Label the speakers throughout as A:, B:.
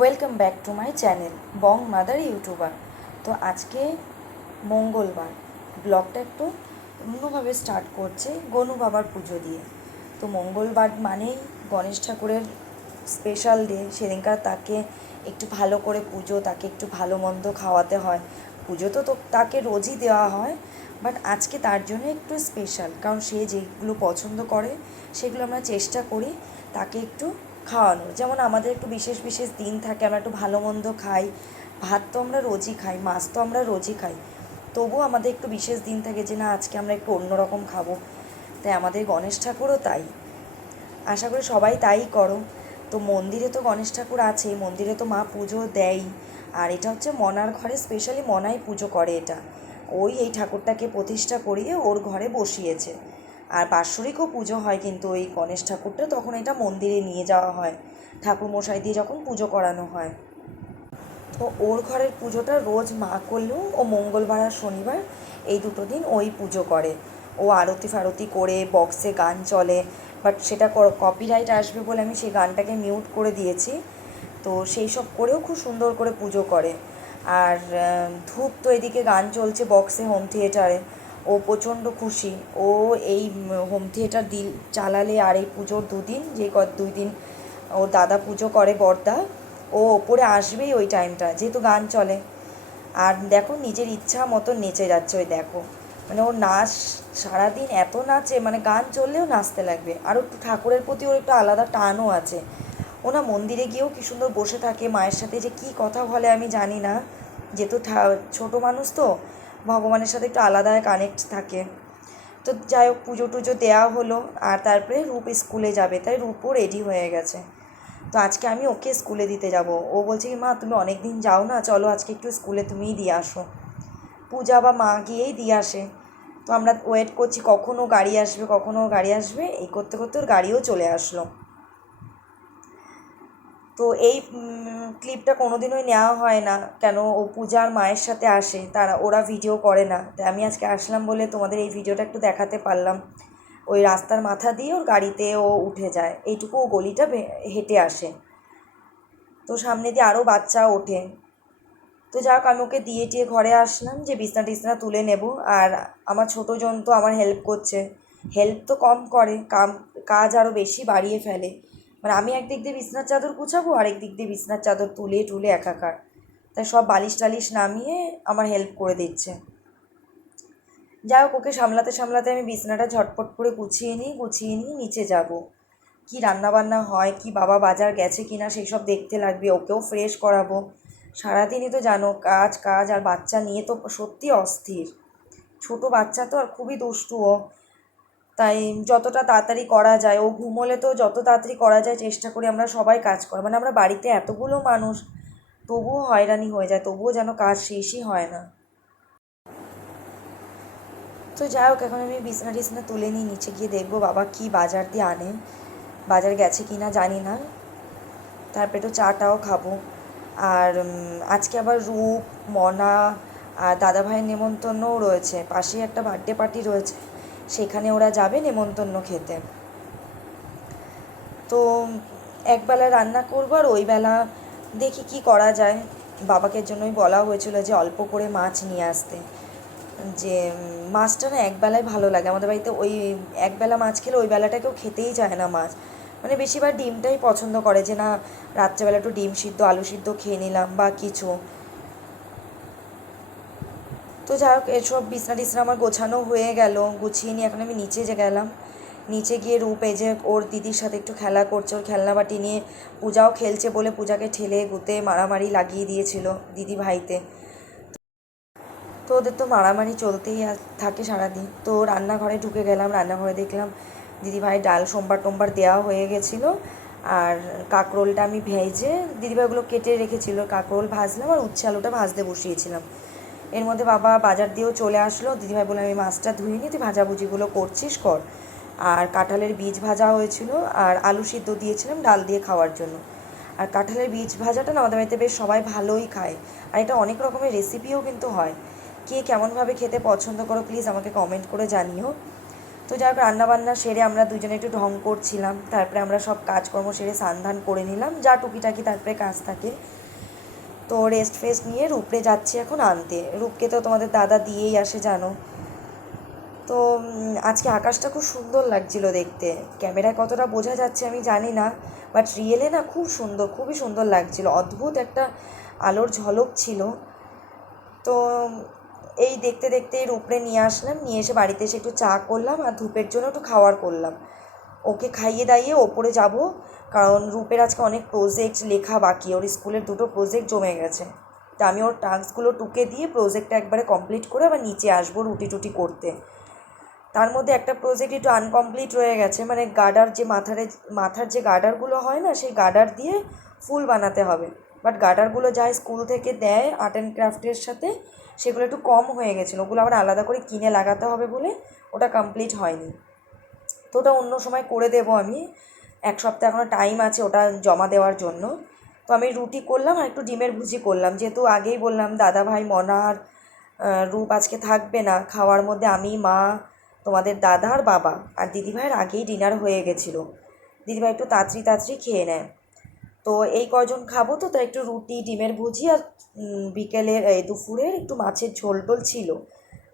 A: Welcome back to my channel bong mother YouTuber তো আজকে মঙ্গলবার, ব্লগটা একটু অন্যভাবে স্টার্ট করছে গনু বাবার পুজো দিয়ে। তো মঙ্গলবার মানেই গণেশ ঠাকুরের স্পেশাল ডে সেদিনকার তাকে একটু ভালো করে পুজো, তাকে একটু ভালো মন্দ খাওয়াতে হয়। পুজো তো তাকে রোজই দেওয়া হয় বাট আজকে তার জন্য একটু স্পেশাল কারণ সে যেগুলো পছন্দ করে, সেগুলো আমরা চেষ্টা করি তাকে একটু খাওয়ানোর যেমন আমাদের একটু বিশেষ বিশেষ দিন থাকে, আমরা একটু ভালো মন্দ খাই। ভাত তো আমরা রোজই খাই, মাছ তো আমরা রোজই খাই। তবুও আমাদের একটু বিশেষ দিন থাকে যে, না, আজকে আমরা একটু অন্যরকম খাব। তাই আমাদের গণেশ ঠাকুরও তাই। আশা করি সবাই তাই করো। তো মন্দিরে তো গণেশ ঠাকুর আছেই মন্দিরে তো মা পুজো দেয় আর এটা হচ্ছে মনার ঘরে স্পেশালি মনাই পুজো করে এটা। ওই এই ঠাকুরটাকে প্রতিষ্ঠা করিয়ে ওর ঘরে বসিয়েছে। আর বাৎসরিকও পুজো হয় কিন্তু ওই গণেশ ঠাকুরটা তখন এটা মন্দিরে নিয়ে যাওয়া হয়। ঠাকুর মশাই দিয়ে যখন পুজো করানো হয়। তো ওর ঘরের পুজোটা রোজ মা করলেও ও মঙ্গলবার আর শনিবার এই দুটো দিন ওই পুজো করে। ও আরতি ফারতি করে বক্সে গান চলে বাট সেটা কপিরাইট আসবে বলে আমি সেই গানটাকে মিউট করে দিয়েছি। তো সেই সব করেও খুব সুন্দর করে পুজো করে। আর ধূপ তো এদিকে গান চলছে বক্সে হোম থিয়েটারে ও প্রচণ্ড খুশি। ও এই হোম থিয়েটার দিল, চালালে আর এই পুজোর দুদিন, যে দুই দিন ওর দাদা পুজো করে বর্দা, ও ওপরে আসবেই ওই টাইমটা যেহেতু গান চলে। আর দেখো নিজের ইচ্ছা মতো নেচে যাচ্ছে ওই দেখো। মানে ওর নাচ, সারাদিন এত নাচে মানে গান চললেও নাচতে লাগবে। আর একটু ঠাকুরের প্রতি ওর একটু আলাদা টানও আছে। ও না মন্দিরে গিয়েও কি সুন্দর বসে থাকে, মায়ের সাথে যে কি কথা বলে আমি জানি না। যেহেতু ছোটো মানুষ তো ভগবানের সাথে একটু আলাদা কানেক্ট থাকে। তো যাই হোক, পুজো টুজো দেওয়া হলো, আর তারপরে রূপ স্কুলে যাবে, তাই রূপও রেডি হয়ে গেছে। তো আজকে আমি ওকে স্কুলে দিতে যাব। ও বলছে কি, মা, তুমি অনেক দিন যাও না, চলো আজকে একটু স্কুলে তুমিই দিয়ে আসো। পূজা বা মা গিয়েই দিয়ে আসে। তো আমরা ওয়েট করছি কখনও গাড়ি আসবে কখনও গাড়ি আসবে, এই করতে করতে ওর গাড়িও চলে আসলো। তো এই ক্লিপটা কোনো দিনই নেওয়া হয় না। কেন? ও পূজার মায়ের সাথে আসে। তারা, ওরা ভিডিও করে না। তাই আমি আজকে আসলাম বলে তোমাদের এই ভিডিওটা একটু দেখাতে পারলাম। ওই রাস্তার মাথা দিয়ে ওর গাড়িতে ও উঠে যায়। এইটুকু ও গলিটা হেঁটে আসে। তো সামনে দিয়ে আরও বাচ্চা ওঠে। তো যা হোক, আমি ওকে দিয়ে টিয়ে ঘরে আসলাম যে বিছনা টিছনা তুলে নেব। আর আমার ছোটো জন তো আমার হেল্প করছে। হেল্প তো কম করে। কাম, কাজ আরও বেশি বাড়িয়ে ফেলে। মানে আমি একদিক দিয়ে বিছনার চাদর গুছাবো আরেক দিক দিয়ে বিছনার চাদর তুলে টুলে একাকার। তাই সব বালিশ টালিশ নামিয়ে আমার হেল্প করে দিচ্ছে। যাই হোক ওকে সামলাতে সামলাতে আমি বিছনাটা ঝটপট করে গুছিয়ে নিই, গুছিয়ে নিয়ে নিচে যাব। কি রান্না বান্না হয়, কি বাবা বাজার গেছে কি না সেই সব দেখতে লাগবে, ওকেও ফ্রেশ করাবো। সারাদিনই তো জানো কাজ কাজ আর বাচ্চা নিয়ে তো সত্যি অস্থির। ছোট বাচ্চা তো আর খুবই দুষ্টু তাই যতটা তাড়াতাড়ি করা যায়, ও ঘুমোলে তো যত তাড়াতাড়ি করা যায় চেষ্টা করি আমরা সবাই কাজ করি মানে আমরা বাড়িতে এতগুলো মানুষ, তবুও হয়রানি হয়ে যায়, তবুও যেন কাজ শেষই হয় না। তো যাই হোক, এখন আমি বিছনা টিছনা তুলে নিই, নিচে গিয়ে দেখব বাবা কি বাজার দিয়ে আনে, বাজার গেছে কি না জানি না। তারপরে একটু চাটাও খাব। আর আজকে আবার রূপ, মনা আর দাদা ভাইয়ের নেমন্তন্নও রয়েছে, পাশেই একটা বার্থডে পার্টি রয়েছে। সেখানে ওরা যাবে নেমন্তন্ন খেতে। তো একবেলা রান্না করব আর ওই বেলা দেখি কি করা যায়। বাবাকে জন্যই বলা হয়েছিল যে অল্প করে মাছ নিয়ে আসতে। যে মাছটা না একবেলায় ভালো লাগে। আমাদের বাড়িতে ওই একবেলা মাছ খেলে ওই বেলাটা কেউ খেতেই চায় না মাছ। মানে বেশিরভাগ ডিমটাই পছন্দ করে যে না, রাত্রেবেলা একটু ডিম সিদ্ধ, আলু সিদ্ধ খেয়ে নিলাম বা কিছু। তো যাই হোক এসব বিছনা টিছনা আমার গোছানো হয়ে গেল, গুছিয়ে নিয়ে এখন আমি নিচে যে গেলাম। নিচে গিয়ে রূপ, এই যে ওর দিদির সাথে একটু খেলা করছে, ওর খেলনা বাটি নিয়ে পূজাও খেলছে বলে পূজাকে ঠেলে গুতে মারামারি লাগিয়ে দিয়েছিল দিদি ভাইতে। তো ওদের তো মারামারি চলতেই থাকে সারাদিন। তো রান্নাঘরে ঢুকে গেলাম, রান্নাঘরে দেখলাম দিদিভাই ডাল সোমবার টোমবার দেওয়া হয়ে গেছিল আর কাঁকরোলটা আমি ভেজে দিদিভাইগুলো কেটে রেখেছিল, কাঁকরোল ভাজলাম আর উচ্ছে আলুটা ভাজতে বসিয়েছিলাম। এর মধ্যে বাবা বাজার দিয়েও চলে আসলো। দিদিভাই বলে আমি মাছটা ধুয়ে নিই তুই ভাজাভুজিগুলো করছিস, কর। আর কাঁঠালের বীজ ভাজা হয়েছিল আর আলু সিদ্ধ দিয়েছিলাম ডাল দিয়ে খাওয়ার জন্য। আর কাঁঠালের বীজ ভাজাটা না আমাদের বাড়িতে বেশ সবাই ভালোই খায়। আর এটা অনেক রকমের রেসিপিও কিন্তু হয়। কে কেমনভাবে খেতে পছন্দ করো প্লিজ আমাকে কমেন্ট করে জানিও। তো তো যাই হোক, রান্নাবান্না সেরে আমরা দুজনে একটু ঢং করছিলাম। তারপরে আমরা সব কাজকর্ম সেরে সান্ধান করে নিলাম। যা টুকিটাকি তারপরে কাজ থাকে। তো রেস্ট ফেস্ট নিয়ে রূপরে যাচ্ছি এখন আনতে। রূপকে তো তোমাদের দাদা দিয়েই আসে, জানো। তো আজকে আকাশটা খুব সুন্দর লাগছিল দেখতে। ক্যামেরায় কতটা বোঝা যাচ্ছে আমি জানি না বাট রিয়েলে না খুব সুন্দর, খুবই সুন্দর লাগছিল। অদ্ভুত একটা আলোর ঝলক ছিল। তো, এই দেখতে দেখতে উপরে নিয়ে আসলাম, নিয়ে এসে বাড়িতে এসে একটু চা করলাম আর ধূপের জন্য একটু খাওয়ার করলাম। ওকে খাইয়ে দাইয়ে ওপরে যাব কারণ রূপের আজকে অনেক প্রজেক্ট লেখা বাকি, ওর স্কুলের দুটো প্রজেক্ট জমে গেছে। তা আমি ওর টাস্কগুলো টুকে দিয়ে প্রজেক্টটা একবারে কমপ্লিট করে আবার নিচে আসব রুটি টুটি করতে। তার মধ্যে একটা প্রজেক্ট একটু আনকমপ্লিট রয়ে গেছে মানে গার্ডার যে মাথারে, মাথার যে গার্ডারগুলো হয় না, সেই গার্ডার দিয়ে ফুল বানাতে হবে। বাট গার্ডারগুলো যায় স্কুল থেকে দেয় আর্ট অ্যান্ড ক্রাফটের সাথে, সেগুলো একটু কম হয়ে গেছিল। ওগুলো আবার আলাদা করে কিনে লাগাতে হবে বলে ওটা কমপ্লিট হয়নি। তো ওটা অন্য সময় করে দেবো আমি। এক সপ্তাহ এখনও টাইম আছে ওটা জমা দেওয়ার জন্য। তো আমি রুটি করলাম আর একটু ডিমের ভুজি করলাম। যেহেতু আগেই বললাম দাদা ভাই মনা আর রূপ আজকে থাকবে না। খাওয়ার মধ্যে আমি, মা, তোমাদের দাদা আর বাবা। আর দিদিভাইয়ের আগেই ডিনার হয়ে গেছিল। দিদিভাই একটু তাড়াতাড়ি তাড়াতাড়ি খেয়ে নেয়। তো এই কজন খাব তো? তাই একটু রুটি, ডিমের ভুজি আর বিকেলের দুপুরের একটু মাছের ঝোল টোল ছিল।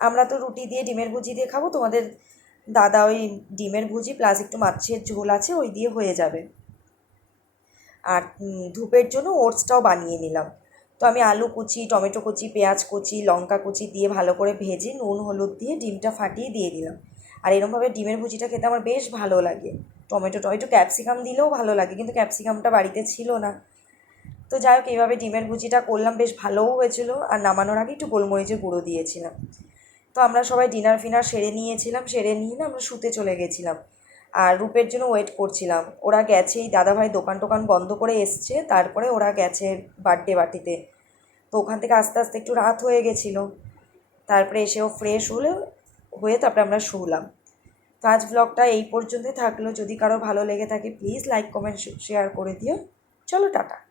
A: আমরা তো রুটি দিয়ে, ডিমের ভুজি দিয়ে খাব। তোমাদের দাদা ওই ডিমের ভুজি প্লাস একটু মাছের ঝোল আছে, ওই দিয়ে হয়ে যাবে। আর ধূপের জন্য ওটসটাও বানিয়ে নিলাম। তো আমি আলু কুচি, টমেটো কুচি, পেঁয়াজ কুচি, লঙ্কা কুচি দিয়ে ভালো করে ভেজে নুন, হলুদ দিয়ে ডিমটা ফাটিয়ে দিয়ে দিলাম। আর এরকমভাবে ডিমের ভুজিটা খেতে আমার বেশ ভালো লাগে। টমেটো টমেটো ক্যাপসিকাম দিলেও ভালো লাগে, কিন্তু ক্যাপসিকামটা বাড়িতে ছিল না। তো যাই হোক, এইভাবে ডিমের ভুজিটা করলাম, বেশ ভালোও হয়েছিল। আর নামানোর আগে একটু গোলমরিচের গুঁড়ো দিয়েছিলাম। তো আমরা সবাই ডিনার ফিনার সেরে নিয়েছিলাম, সেরে নিয়ে না আমরা শুতে চলে গেছিলাম। আর রূপের জন্য ওয়েট করছিলাম। ওরা গেছেই, দাদাভাই দোকান টোকান বন্ধ করে এসছে, তারপরে ওরা গেছে বার্থডে পার্টিতে তো ওখান থেকে আস্তে আস্তে একটু রাত হয়ে গেছিল। তারপরে এসেও ফ্রেশ হলে, হয়ে তারপরে আমরা শুলাম। তো আজ ব্লগটা এই পর্যন্তই থাকল। যদি কারও ভালো লেগে থাকে প্লিজ লাইক কমেন্ট শেয়ার করে দিও। চলো, টাটা।